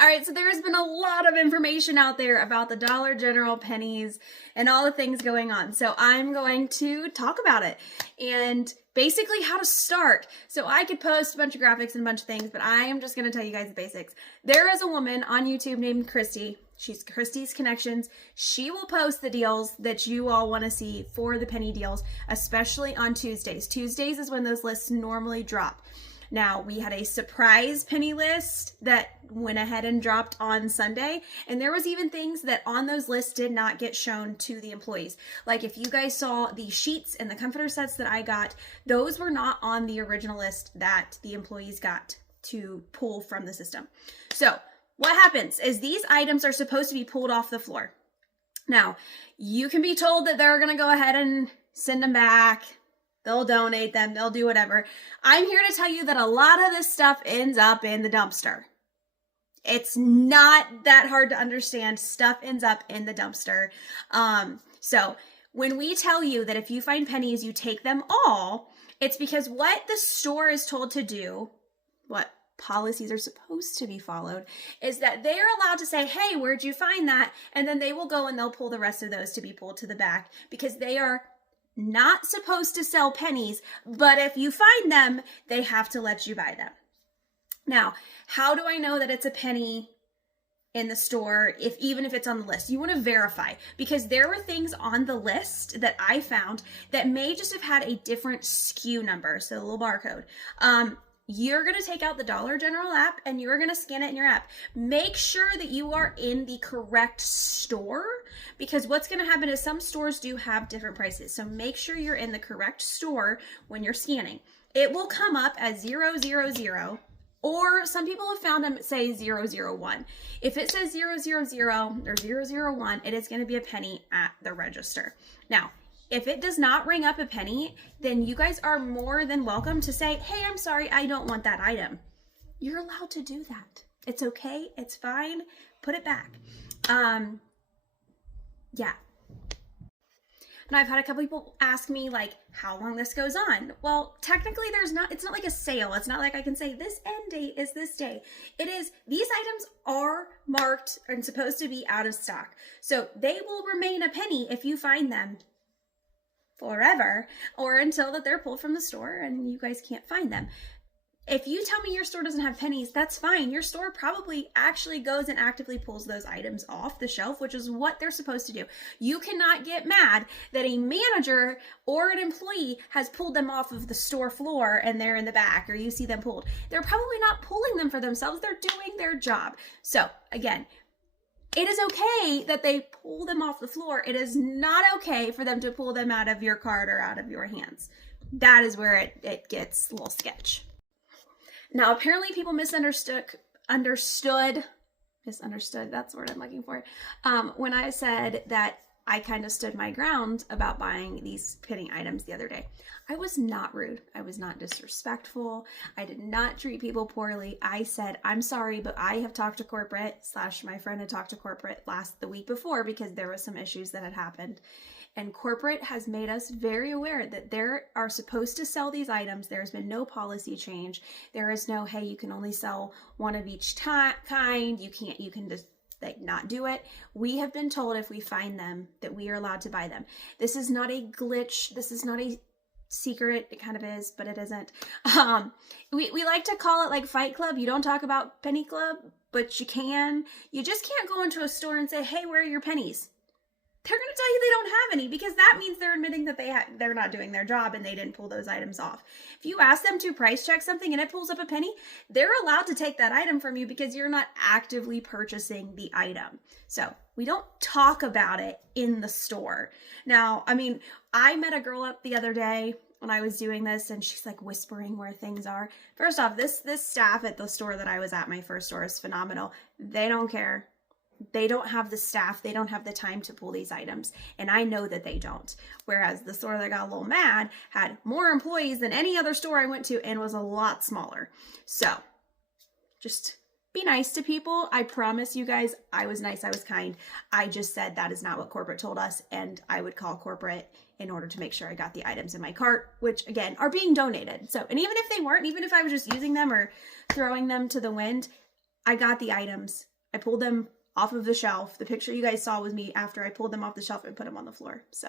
All right, so there has been a lot of information out there about the Dollar General pennies and all the things going on. So I'm going to talk about it and basically how to start. So I could post a bunch of graphics and a bunch of things, but I am just going to tell you guys the basics. There is a woman on YouTube named Christy. She's Christy's Connections. She will post the deals that you all want to see for the penny deals, especially on Tuesdays. Tuesdays is when those lists normally drop. Now, we had a surprise penny list that went ahead and dropped on Sunday, and there was even things that on those lists did not get shown to the employees. Like if you guys saw the sheets and the comforter sets that I got, those were not on the original list that the employees got to pull from the system. So what happens is these items are supposed to be pulled off the floor. Now, you can be told that they're going to go ahead and send them back. They'll donate them. They'll do whatever. I'm here to tell you that a lot of this stuff ends up in the dumpster. It's not that hard to understand. Stuff ends up in the dumpster. So when we tell you that if you find pennies, you take them all, it's because what the store is told to do, what policies are supposed to be followed, is that they are allowed to say, hey, where'd you find that? And then they will go and they'll pull the rest of those to be pulled to the back because they are not supposed to sell pennies, but if you find them, they have to let you buy them. Now, how do I know that it's a penny in the store, even if it's on the list? You want to verify, because there were things on the list that I found that may just have had a different SKU number, so a little barcode. You're going to take out the Dollar General app and you're going to scan it in your app. Make sure that you are in the correct store, because what's going to happen is some stores do have different prices. So make sure you're in the correct store when you're scanning. It will come up as 000, or some people have found them say 001. If it says 000 or 001, it is going to be a penny at the register. Now, if it does not ring up a penny, then you guys are more than welcome to say, hey, I'm sorry, I don't want that item. You're allowed to do that. It's okay. It's fine. Put it back. Yeah. And I've had a couple people ask me like how long this goes on. Well, technically it's not like a sale. It's not like I can say this end date is this day. It is, these items are marked and supposed to be out of stock. So they will remain a penny if you find them forever, or until that they're pulled from the store and you guys can't find them. If you tell me your store doesn't have pennies, that's fine. Your store probably actually goes and actively pulls those items off the shelf, which is what they're supposed to do. You cannot get mad that a manager or an employee has pulled them off of the store floor and they're in the back, or you see them pulled. They're probably not pulling them for themselves. They're doing their job. So again, it is okay that they pull them off the floor. It is not okay for them to pull them out of your cart or out of your hands. That is where it gets a little sketch. Now, apparently people misunderstood, that's the word I'm looking for, when I said that I kind of stood my ground about buying these penny items the other day. I was not rude. I was not disrespectful. I did not treat people poorly. I said, I'm sorry, but I have talked to corporate / my friend had talked to corporate the week before because there was some issues that had happened. And corporate has made us very aware that they are supposed to sell these items. There's been no policy change. There is no, hey, you can only sell one of each kind. You can just like not do it. We have been told if we find them that we are allowed to buy them. This is not a glitch. This is not a secret. It kind of is, but it isn't. We like to call it like Fight Club. You don't talk about Penny Club, but you can. You just can't go into a store and say, hey, where are your pennies? They're going to tell you they don't have any, because that means they're admitting that they're not doing their job and they didn't pull those items off. If you ask them to price check something and it pulls up a penny, they're allowed to take that item from you because you're not actively purchasing the item. So we don't talk about it in the store. Now, I mean, I met a girl up the other day when I was doing this and she's like whispering where things are. First off, this staff at the store that I was at, my first store, is phenomenal. They don't care. They don't have the staff. They don't have the time to pull these items. And I know that they don't. Whereas the store that got a little mad had more employees than any other store I went to and was a lot smaller. So just be nice to people. I promise you guys, I was nice. I was kind. I just said that is not what corporate told us. And I would call corporate in order to make sure I got the items in my cart, which again are being donated. So, and even if they weren't, even if I was just using them or throwing them to the wind, I got the items. I pulled them off of the shelf. The picture you guys saw was me after I pulled them off the shelf and put them on the floor. So